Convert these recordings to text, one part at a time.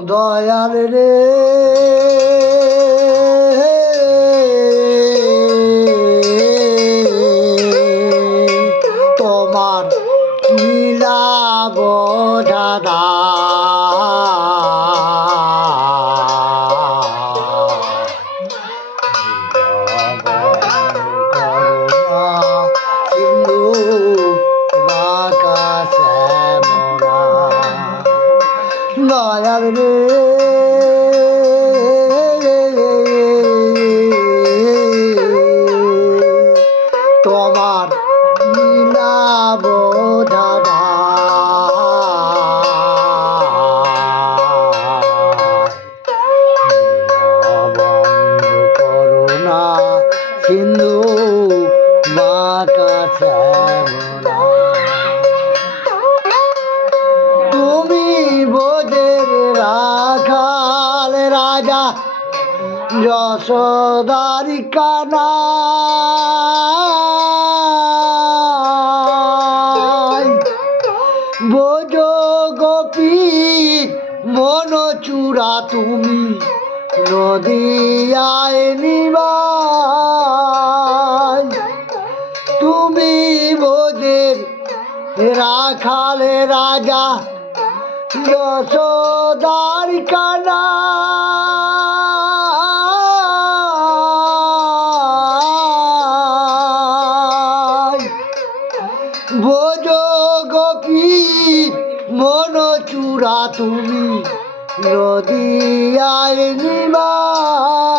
দয়াল রে। তোমার মিলাব দাদা। যশোদারি কানা বোঝ গোপী মন চূড়া তুমি, নদিয়ায় নিবাই তুমি বোধের রাখালে রাজা যশোদার কানা বোঝ গোপী মন চূড়া তুমি নদিয়ায় নিবাই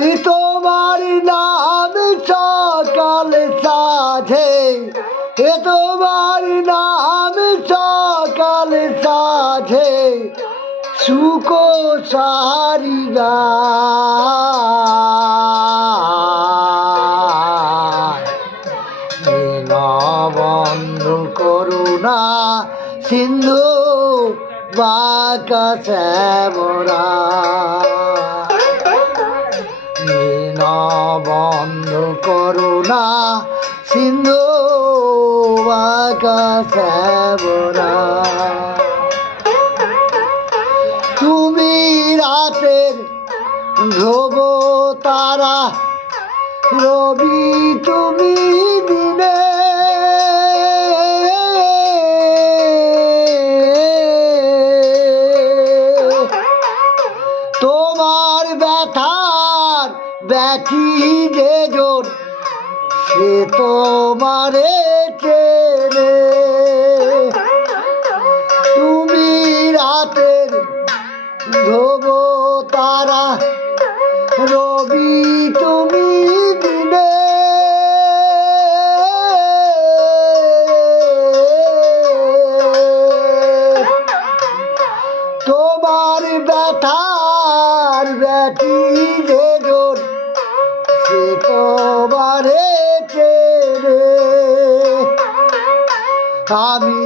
এ তোমার নাম সকাল সাধে এ তোমার নাম সকাল সাধে সুখ সারিগা বন্ধু করুণা সিন্ধু বাঁকা শ্যামরা বন্ধু করুণা সিন্ধু বাঁকা শ্যামরা তুমি রাতের ধ্রুব তারা রবি তুমি দিনে ব্যথি যে জোর সে তোমারে সে তোমারে চেনে আমি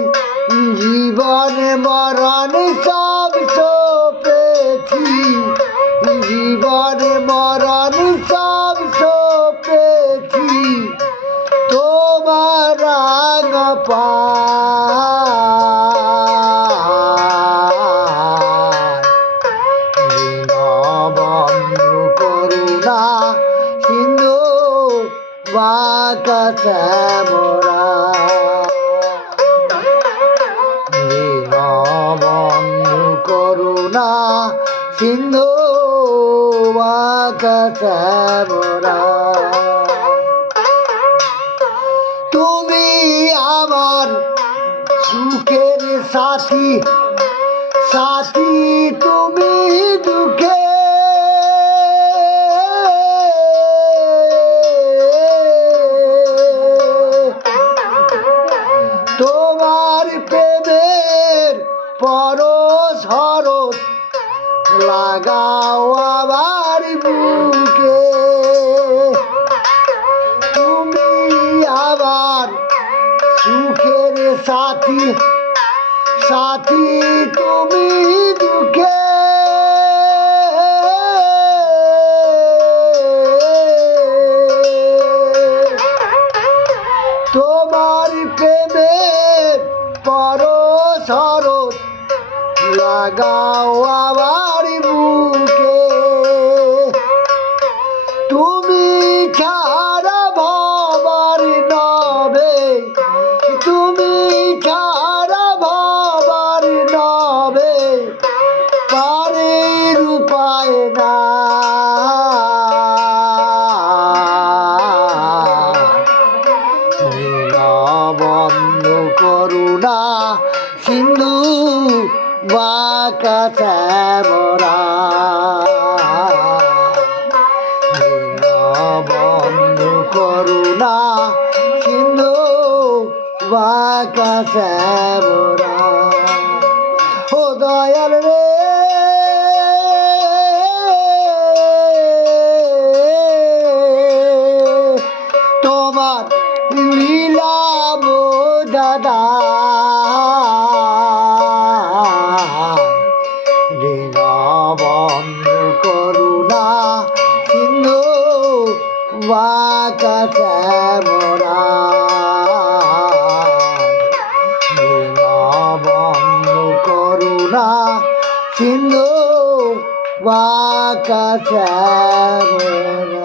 জীবনে মরণ সব সোপেছি। জীবনে মরণ সব সোপেছি। তোমার রাগ বাঁকা শ্যামরা বন্ধু করুণা সিন্ধু বাঁকা শ্যামরা তুমি আমার সুখের সাথী সাথী তুমি দুঃখে পরশ হরস লাগাও আবার বুকে। তুমি আবার সুখের সাথী সাথী তুমি দুঃখে। তোমার প্রেমের শরৎ লাগাও আমার বুকে। তুমি ছাড়া ভবার নবে, তুমি ছাড়া ভবার নবে পারের উপায় না। বন্ধ করুণা, সিন্ধু বাঁকা মোরা। বন্ধু করুণা সিন্ধু বাকাছে শ্যামরা সিন্ধু বাঁকা শ্যামরা